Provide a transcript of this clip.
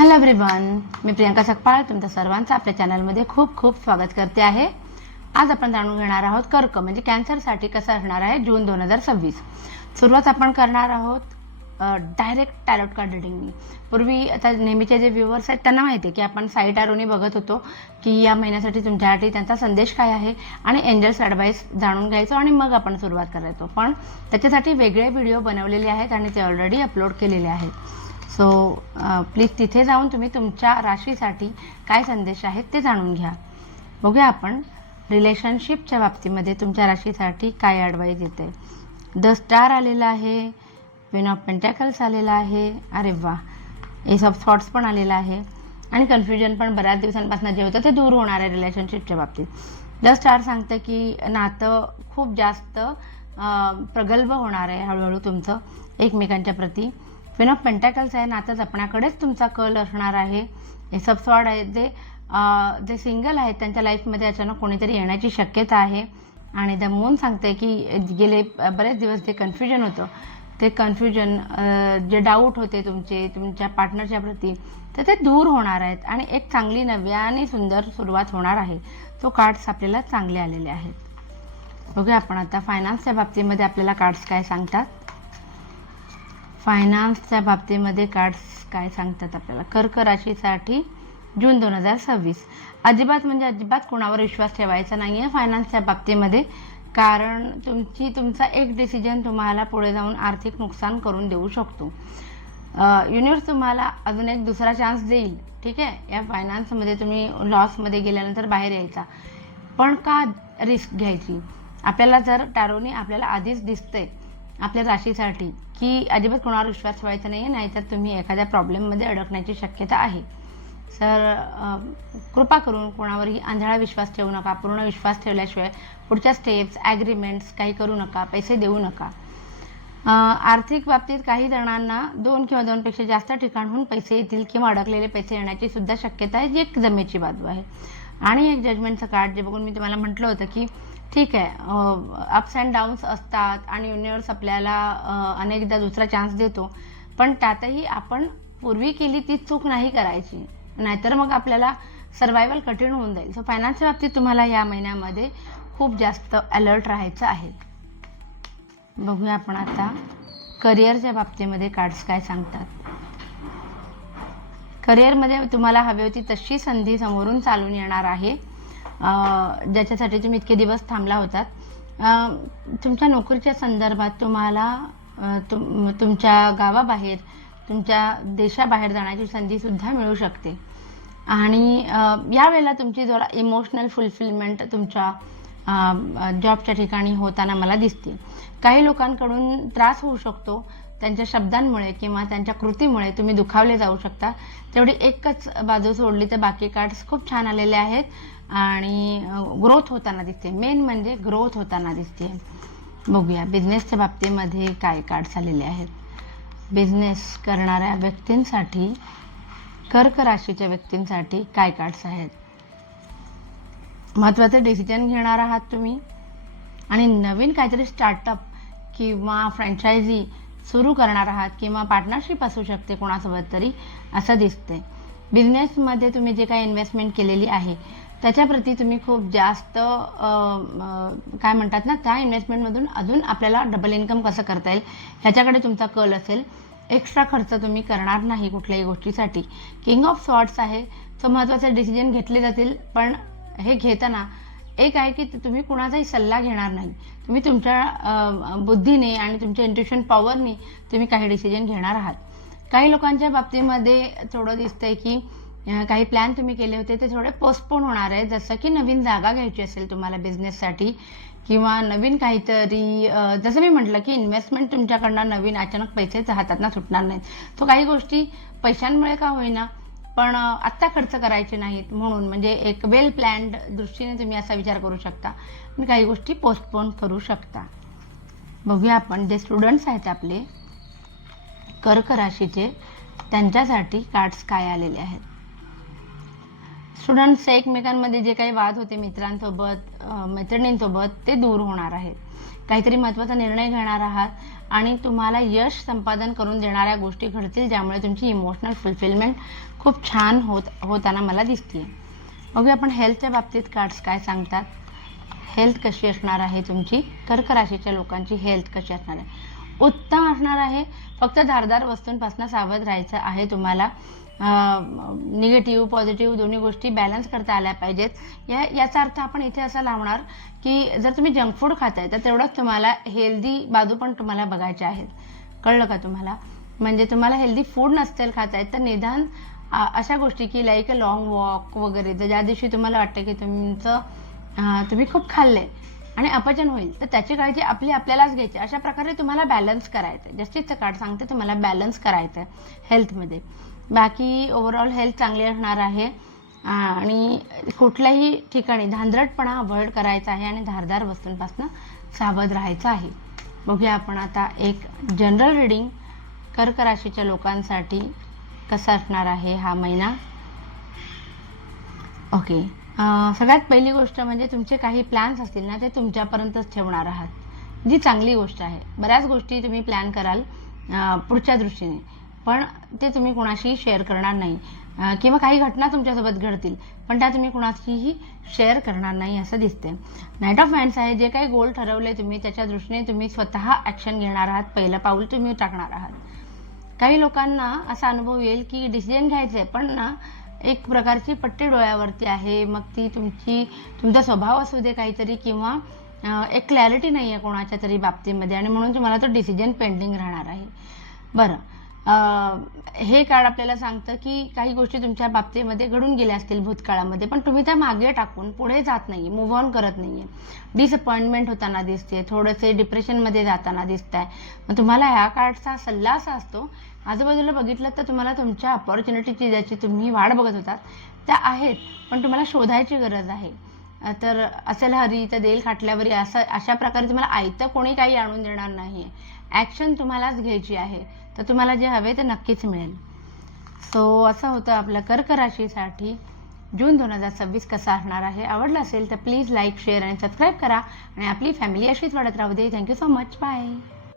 Hello everyone, मी प्रियंका सकपाळ तुमचं सर्वांचं आपल्या चॅनलमध्ये खूप खूप स्वागत करते आहे। आज आपण जाणून घेणार आहोत कर्क म्हणजे कॅन्सरसाठी कसं असणार आहे जून 2026। सुरुवात आपण करणार आहोत डायरेक्ट टॅरोट कार्ड रिडिंगनी। पूर्वी आता नेहमीचे जे व्ह्यूअर्स आहेत त्यांना माहिती आहे की आपण साई टॅरोनी बघत होतो की या महिन्यासाठी तुमच्यासाठी त्यांचा संदेश काय आहे आणि एंजल्स ॲडवाइस जाणून घ्यायचो आणि मग आपण सुरुवात करायचो। पण त्याच्यासाठी वेगळे व्हिडिओ बनवलेले आहेत आणि ते ऑलरेडी अपलोड केलेले आहेत। सो प्लीज तिथे जाऊन तुम्ही तुमच्या राशीसाठी काय संदेश आहेत ते जाणून घ्या। बघूया आपण रिलेशनशिपच्या बाबतीमध्ये तुमच्या राशीसाठी काय ॲडवाइस येते। द स्टार आलेला आहे, क्वीन ऑफ पेंटॅकल्स आलेला आहे, अरे वा, एस ऑफ थॉट्स पण आलेला आहे आणि कन्फ्युजन पण बऱ्याच दिवसांपासून जे होतं ते दूर होणार आहे रिलेशनशिपच्या बाबतीत। द स्टार सांगतं की नातं खूप जास्त प्रगल्भ होणार आहे हळूहळू तुमचं एकमेकांच्या प्रती। क्वीन ऑफ पेंटॅकल्स आहे, नातं जपण्याकडेच तुमचा कल असणार आहे। एस ऑफ थॉट आहे, जे सिंगल आहेत त्यांच्या लाईफमध्ये अचानक कोणीतरी येण्याची शक्यता आहे। आणि द मून सांगते की गेले बरेच दिवस जे कन्फ्युजन होतं ते कन्फ्युजन जे डाऊट होते तुमच्या पार्टनरच्या प्रती तर ते दूर होणार आहेत आणि एक चांगली नव्याने सुंदर सुरुवात होणार आहे। तो कार्ड्स आपल्याला चांगले आलेले आहेत। बघूया आपण आता फायनान्सच्या बाबतीमध्ये आपल्याला कार्ड्स काय सांगतात। फायनान्सच्या बाबतीमध्ये कार्ड्स काय सांगतात आपल्याला कर्क राशीसाठी जून 2026। अजिबात म्हणजे अजिबात कोणावर विश्वास ठेवायचा नाही आहे फायनान्सच्या बाबतीमध्ये, कारण तुमचा एक डिसिजन तुम्हाला पुढे जाऊन आर्थिक नुकसान करून देऊ शकतो। युनिवर्स तुम्हाला अजून एक दुसरा चान्स देईल, ठीक आहे। या फायनान्समध्ये तुम्ही लॉसमध्ये गेल्यानंतर बाहेर यायचा, पण का रिस्क घ्यायची। आपल्याला जर टॅरोनी आपल्याला आधीच दिसतंय आपल्या राशीसाठी की अजिबात कोणावर विश्वास ठेवायचा नाही आहे, नाहीतर तुम्ही एखाद्या प्रॉब्लेममध्ये अडकण्याची शक्यता आहे। सर कृपा करून कोणावरही आंधळा विश्वास ठेवू नका। पूर्ण विश्वास ठेवल्याशिवाय पुढच्या स्टेप्स ॲग्रीमेंट्स काही करू नका, पैसे देऊ नका। आर्थिक बाबतीत काही जणांना 2 किंवा 2पेक्षा जास्त ठिकाणहून पैसे येतील किंवा अडकलेले पैसे येण्याची सुद्धा शक्यता आहे, जी एक जमेची बाजू आहे। आणि एक जजमेंटचं कार्ड जे बघून मी तुम्हाला म्हटलं होतं की ठीक आहे, अप्स अँड डाऊन्स असतात आणि युनिवर्स आपल्याला अनेकदा दुसरा चान्स देतो, पण त्यातही आपण पूर्वी केली ती चूक नाही करायची, नाहीतर मग आपल्याला सर्वायवल कठीण होऊन जाईल। सो फायनान्सच्या बाबतीत तुम्हाला या महिन्यामध्ये खूप जास्त अलर्ट राहायचं आहे। बघूया आपण आता करिअरच्या बाबतीमध्ये कार्ड्स काय सांगतात। करिअरमध्ये तुम्हाला हवी होती तशी संधी समोरून चालून येणार आहे, ज्याच्यासाठी तुम्ही इतके दिवस थांबला होतात। तुमच्या नोकरीच्या संदर्भात तुम्हाला तुमच्या गावाबाहेर तुमच्या देशाबाहेर जाण्याची संधीसुद्धा मिळू शकते। आणि यावेळेला तुमची जरा इमोशनल फुलफिलमेंट तुमच्या जॉबच्या ठिकाणी होताना मला दिसते। काही लोकांकडून त्रास होऊ शकतो, त्यांच्या शब्दांमुळे किंवा त्यांच्या कृतीमुळे तुम्ही दुखावले जाऊ शकता। तेवढी एकच बाजू सोडली तर बाकी कार्ड्स खूप छान आलेले आहेत आणि ग्रोथ होताना दिसते, मेन म्हणजे ग्रोथ होताना दिसते। बघूया बिझनेसच्या बाबतीमध्ये काय कार्ड्स आलेले आहेत। बिझनेस करणाऱ्या व्यक्तींसाठी, कर्क राशीच्या व्यक्तींसाठी काय कार्ड्स आहेत। महत्त्वाचे डिसिजन घेणार आहात तुम्ही आणि नवीन काहीतरी स्टार्टअप किंवा फ्रँचायझी सुरू करणार आहात किंवा पार्टनरशिप असू शकते कोणासोबत तरी, असं दिसते। बिझनेसमध्ये तुम्ही जे काही इन्व्हेस्टमेंट केलेली आहे त्याच्याप्रती तुम्ही खूप जास्त काय म्हणतात ना, त्या इन्व्हेस्टमेंटमधून अजून आपल्याला डबल इन्कम कसं करता येईल ह्याच्याकडे तुमचा कल असेल। एक्स्ट्रा खर्च तुम्ही करणार नाही कुठल्याही गोष्टीसाठी। किंग ऑफ सॉर्ट्स आहे, सो महत्त्वाचे डिसिजन घेतले जातील, पण हे घेताना एक आहे की तुम्ही कुणाचाही सल्ला घेणार नाही। तुम्ही तुमच्या बुद्धीने आणि तुमच्या इंट्युशन पॉवरनी तुम्ही काही डिसिजन घेणार आहात। काही लोकांच्या बाबतीमध्ये थोडं दिसतंय की काही प्लॅन तुम्ही केले होते ते थोडे पोस्टपोन होणार आहे, जसं की नवीन जागा घ्यायची असेल तुम्हाला बिझनेससाठी किंवा नवीन काहीतरी, जसं मी म्हटलं की इन्व्हेस्टमेंट तुमच्याकडनं नवीन अचानक पैसेच हातातनं सुटणार नाहीत। तो काही गोष्टी पैशांमुळे का होईना पण आत्ता खर्च करायचे नाहीत, म्हणून म्हणजे एक वेल प्लॅन्ड दृष्टीने तुम्ही असा विचार करू शकता आणि काही गोष्टी पोस्टपोन करू शकता। बघूया आपण जे स्टुडंट्स आहेत आपले कर्क राशीचे, त्यांच्यासाठी कार्ड्स काय आलेले आहेत। स्टुडंट्स एकमेकांमध्ये जे काही वाद होते मित्रांसोबत मैत्रिणींसोबत ते दूर होणार आहेत। काहीतरी महत्त्वाचा निर्णय घेणार आहात आणि तुम्हाला यश संपादन करून देणाऱ्या गोष्टी घडतील, ज्यामुळे तुमची इमोशनल फुलफिलमेंट खूप छान होताना मला दिसते. बघूया आपण हेल्थच्या बाबतीत कार्ड्स काय सांगतात. हेल्थ कशी असणार आहे तुमची, कर्क राशीच्या लोकांची हेल्थ कशी असणार आहे. उत्तम असणार आहे. फक्त धारदार वस्तूंपासून सावध राहायचं आहे तुम्हाला. निगेटिव्ह पॉझिटिव्ह दोन्ही गोष्टी बॅलन्स करता आल्या पाहिजेत. याचा अर्थ आपण इथे असा लावणार की जर तुम्ही जंक फूड खाताय तर तेवढंच तुम्हाला हेल्दी बाजू पण तुम्हाला बघायच्या आहेत. कळलं का तुम्हाला. म्हणजे तुम्हाला हेल्दी फूड नसतील खाताय तर निदान अशा गोष्टी की लाईक अ लॉंग वॉक वगैरे, तर ज्या दिवशी तुम्हाला वाटतं की तुम्ही खूप खाल्ले आणि अपचन होईल तर त्याची काळजी आपल्यालाच घ्यायची. अशा प्रकारे तुम्हाला बॅलन्स करायचं आहे. जस्टिसचं कार्ड सांगते तुम्हाला बॅलन्स करायचं आहे हेल्थमध्ये. बाकी ओव्हरऑल हेल्थ चांगली असणार आहे आणि कुठल्याही ठिकाणी धांदरटपणा अवॉइड करायचा आहे आणि धारदार वस्तूंपासून सावध राहायचं आहे. बघूया आपण आता एक जनरल रीडिंग कर्क राशीच्या लोकांसाठी कसा असणार आहे हा महिना. ओके, सगळ्यात पहिली गोष्ट म्हणजे तुमचे काही प्लॅन्स असतील ना ते तुमच्यापर्यंतच ठेवणार आहात, जी चांगली गोष्ट आहे. बऱ्याच गोष्टी तुम्ही प्लॅन कराल पुढच्या दृष्टीने, पण ते तुम्ही कोणाशीही शेअर करणार नाही. किंवा काही घटना तुमच्यासोबत घडतील पण त्या तुम्ही कोणाशीही शेअर करणार नाही असं दिसते. नाईट ऑफ वँड्स आहे. जे काही गोल ठरवले तुम्ही त्याच्या दृष्टीने तुम्ही स्वतः ॲक्शन घेणार आहात. पहिलं पाऊल तुम्ही टाकणार आहात. काही लोकांना असा अनुभव येईल की डिसिजन घ्यायचं आहे पण ना एक प्रकारची पट्टी डोळ्यावरती आहे. मग ती तुमचा स्वभाव असू दे काहीतरी किंवा एक क्लॅरिटी नाही आहे कोणाच्या तरी बाबतीमध्ये आणि म्हणून तुम्हाला तो डिसिजन पेंडिंग राहणार आहे. बरं, हे कार्ड आपल्याला सांगतं की काही गोष्टी तुमच्या बाबतीमध्ये घडून गेल्या असतील भूतकाळामध्ये पण तुम्ही त्या मागे टाकून पुढे जात नाहीये, मूव्ह ऑन करत नाहीये. डिसअपॉइंटमेंट होताना दिसते, थोडेसे डिप्रेशनमध्ये जाताना दिसत आहे. मग तुम्हाला ह्या कार्डचा सल्ला असा असतो, आजूबाजूला बघितलं तर तुम्हाला तुमच्या अपॉर्च्युनिटीची ज्याची तुम्ही वाट बघत होतात त्या आहेत पण तुम्हाला शोधायची गरज आहे. तर असेल हरी तर देईल खाटल्यावरी, अशा प्रकारे तुम्हाला आयतं कोणी काही आणून देणार नाहीये. ॲक्शन तुम्हालाच घ्यायची आहे तर तुम्हाला जे हवे ते नक्कीच मिळेल. सो असं होतं आपलं कर्क राशीसाठी जून 2026 कसा असणार आहे. आवडलं असेल तर प्लीज लाईक शेअर आणि सबस्क्राईब करा आणि आपली फॅमिली अशीच वाढत राहू दे. Thank you so much. बाय.